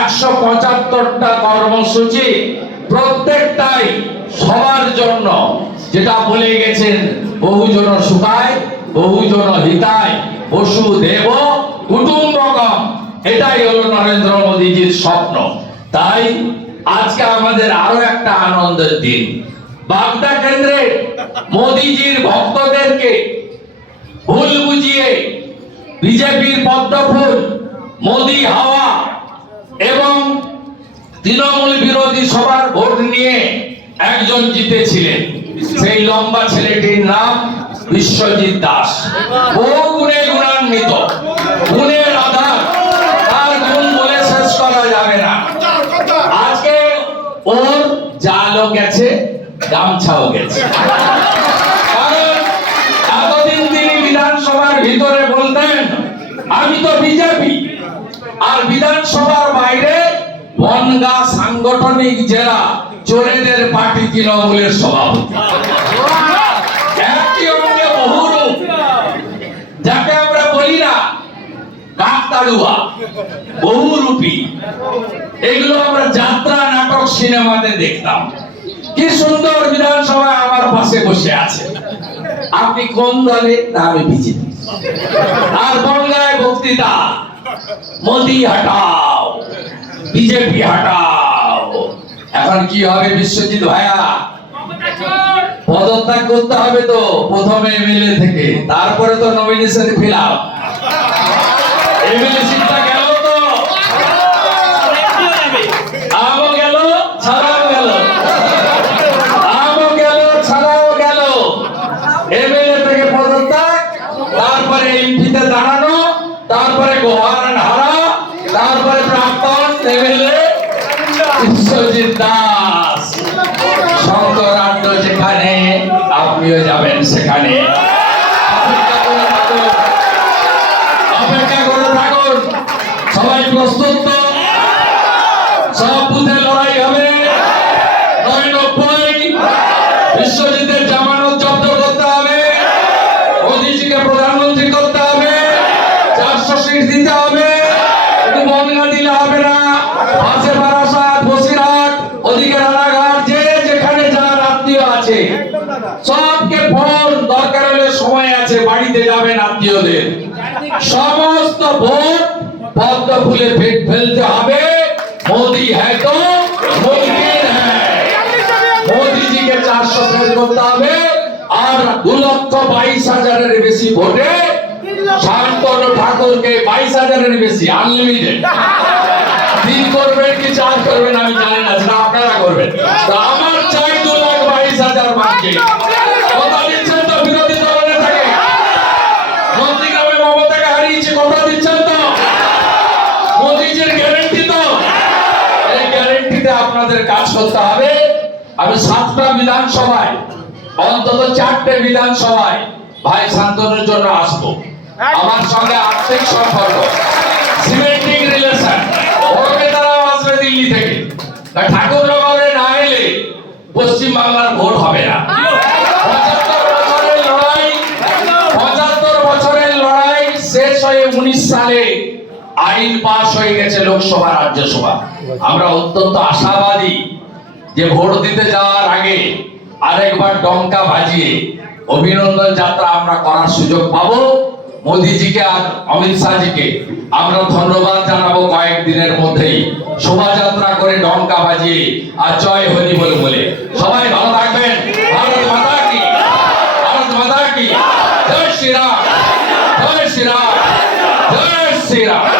একশো পঁচাত্তরটা কর্মসূচি প্রত্যেকটাই সবার জন্য। যেটা বলে গেছেন, বহুজন সুখায় বহুজন হিতায় পশু দেব কুটুম্বকম এটাই হলো নরেন্দ্র মোদীজির স্বপ্ন। তাই আজকে আমাদের আরও একটা আনন্দের দিন। বাগদা কেন্দ্রে মোদীজির ভক্তদেরকে ভুল বুঝিয়ে বিজেপির পদ্মফুল, মোদি হাওয়া এবং তৃণমূল বিরোধী সবার ভোট নিয়ে একজন জিতেছিলেন। সেই লম্বা ছেলেটির নাম বিশ্বজিৎ দাস। বহু গুণে গুণান্বিত গুণের আধার, তার গুণ বলে শেষ করা যাবে না। আজকে ওর জালও গেছে, গামছাও গেছে। কারণ এতদিন তিনি বিধানসভার ভিতরে বলতেন, আমি তো বিজেপি। আর বিধানসভার বাইরে বনগা সাংগঠনিক জেলা চোরেদের পার্টি তৃণমূলের সভাপতি। যাকে আমরা বলি না কাকতাড়ুয়া বহুরূপী। এগুলো আমরা যাত্রা, নাটক, সিনেমাতে দেখতাম। কি সুন্দর বিধানসভায় আমার পাশে বসে আছে। আপনি কোন দলে না আমি বিজেপি আর বঙ্গায় বক্তৃতা। মোদি হটাও, বিজেপি হটাও। এখন কি হবে বিশ্বজিৎ ভাইয়া? পদত্যাগ করতে হবে তো প্রথমে এমএলএ থেকে, তারপরে তো নমিনেশন ফিল আপ এমএলএ সিটটা এমএলএ বিশ্বজিৎ যেখানে আপনিও যাবেন সেখানে। ফোন দরকার হলে সময় আছে, বাড়িতে যাবেন আত্মীয়দের। সমস্ত ভোট পদ্ম ফুলে ফেলতে হবে। মোদি হ্যাঁ হ্যাঁ। বেশি ভোটে তিন করবেন কি চার করবেন, আমি না আপনারা করবেন। আমার চাই দু লাখ বাইশ হাজার মানকে কথা দিচ্ছেন তো বিরোধী দলের থাকে নন্দীগ্রামে হারিয়েছে কথা দিচ্ছেন তো? মোদিজির গ্যারেন্টি তো? এই গ্যারেন্টিতে আপনাদের কাজ করতে হবে। আমি সাতটা বিধানসভায়, অন্তত চারটে বিধানসভায় ভাই শান্তনুর জন্য আসব। আমার সঙ্গে আর্থিক সম্পর্ক, সিমেন্টিং রিলেশন ওরকে তারাও আসবে দিল্লি থেকে। ঠাকুর নগরে না এলে পশ্চিম বাংলার ভোট হবে না। সালে আইন পাস হয়ে গেছে লোকসভা, রাজ্যসভা। আমরা অত্যন্ত আশাবাদী যে ভোট দিতে যাওয়ার আগে আরেকবার ডঙ্কা বাজিয়ে অভিনন্দন যাত্রা আমরা করার সুযোগ পাবো। মোদিজিকে আর অমিত শাহজিকে আমরা ধন্যবাদ জানাব কয়েকদিনের মধ্যেই। শোভাযাত্রা করে ডঙ্কা বাজিয়ে আর জয় হরি বলে বলে সবাই ভালো থাকবেন ভারত মাতা কি ভারত মাতা কি জয়